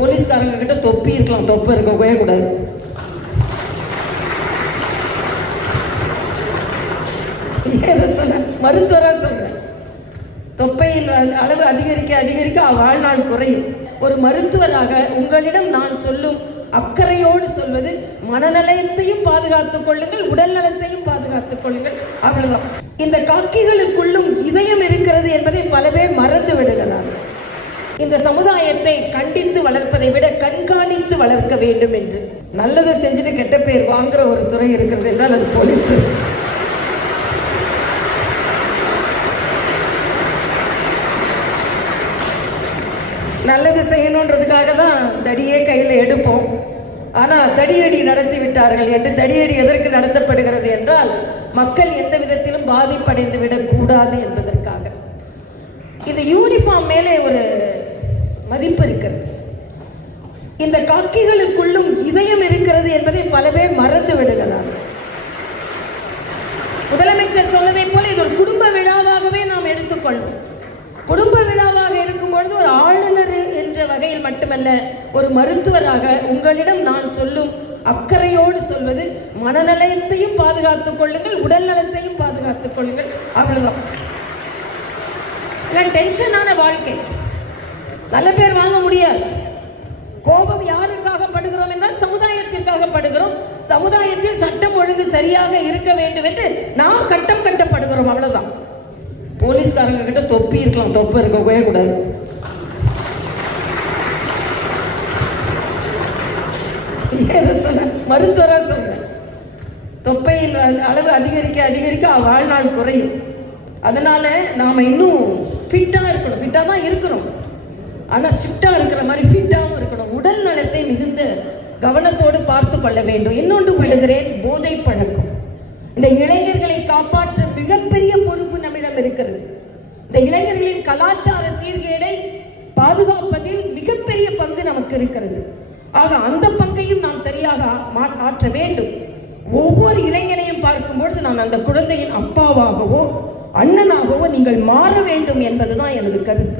போலீஸ்காரங்க கிட்ட தொப்பி இருக்கலாம் தொப்பை இருக்கவே கூடாது. ஏதோ மருத்துவராக சொல்றேன் தொப்பையின் அளவு அதிகரிக்க அதிகரிக்க வாழ்நாள் குறையும். ஒரு மருத்துவராக உங்களிடம் நான் சொல்லும் அக்கறையோடு சொல்வது மனநலத்தையும் பாதுகாத்துக் கொள்ளுங்கள் உடல் நலத்தையும் பாதுகாத்துக் கொள்ளுங்கள் அவ்வளவுதான். இந்த காக்கிகளுக்குள்ளும் இதயம் இருக்கிறது என்பதை பல பேர் மறந்து விடுகிறார்கள். இந்த சமுதாயத்தை கண்டித்து வளர்ப்பதை விட கண்காணித்து வளர்க்க வேண்டும் என்று. நல்லதை செஞ்சுட்டு கெட்ட பேர் வாங்குற ஒரு துறை இருக்கிறது என்றால் அது போலீஸ் துறை. நல்லது செய்யணுன்றதுக்காக தான் தடியே கையில் எடுப்போம். ஆனால் தடியடி நடத்தி விட்டார்கள் என்று தடியடி எதற்கு நடத்தப்படுகிறது என்றால் மக்கள் எந்த விதத்திலும் பாதிப்படைந்து விடக்கூடாது என்பதற்காக. இந்த யூனிஃபார்ம் மேலே ஒரு மதிப்பு இருக்கிறது இந்த காக்கிகளுக்குள்ளும் இதயம் இருக்கிறது என்பதை பல பேர் மறந்து விடுகிறார்கள் முதலமைச்சர் சொன்னதை போல இது ஒரு குடும்ப விழாவாகவே நாம் எடுத்துக்கொள்வோம். குடும்ப விழாவாக இருக்கும் பொழுது ஒரு ஆளுநர் என்ற வகையில் மட்டுமல்ல ஒரு மருத்துவராக உங்களிடம் நான் சொல்லும் அக்கறையோடு சொல்வது மனநலத்தையும் பாதுகாத்துக் கொள்ளுங்கள் உடல் நலத்தையும் பாதுகாத்துக் கொள்ளுங்கள் அவ்வளவுதான். டென்ஷனான வாழ்க்கை. நல்ல பேர் வாங்க முடியாது. கோபம் யாருக்காக படுகிறோம் என்றால் சமுதாயத்திற்காக படுகிறோம். சமுதாயத்தில் சட்டம் ஒழுங்கு சரியாக இருக்க வேண்டும் என்று நாம் கட்டம் கட்டப்படுகிறோம். அவ்வளவுதான். போலீஸ்காரங்க கிட்ட தொப்பி இருக்கலாம். தொப்பை இருக்கவே கூடாது மருத்துவரா மருத்துவராக சொல்றேன் தொப்பையின் அளவு அதிகரிக்க அதிகரிக்க வாழ்நாள் குறையும். அதனால நாம் இன்னும் ஃபிட்டாக இருக்கணும். ஃபிட்டாக தான் இருக்கிறோம். ஆனால் ஸ்ட்ரிக்டாக இருக்கிற மாதிரி ஃபிட்டாகவும் இருக்கணும். உடல் நலத்தை மிகுந்த கவனத்தோடு பார்த்து கொள்ள வேண்டும். இன்னொன்று விடுகிறேன் போதை பழக்கம். இந்த இளைஞர்களை காப்பாற்ற மிகப்பெரிய பொறுப்பு நம்மிடம் இருக்கிறது. இந்த இளைஞர்களின் கலாச்சார சீர்கேடை பாதுகாப்பதில் மிகப்பெரிய பங்கு நமக்கு இருக்கிறது. ஆக அந்த பங்கையும் நாம் சரியாக மா- ஆற்ற வேண்டும். ஒவ்வொரு இளைஞனையும் பார்க்கும்பொழுது நான் அந்த குழந்தையின் அப்பாவாகவோ அண்ணனாகவோ நீங்கள் மாற வேண்டும் என்பதுதான் எனது கருத்து.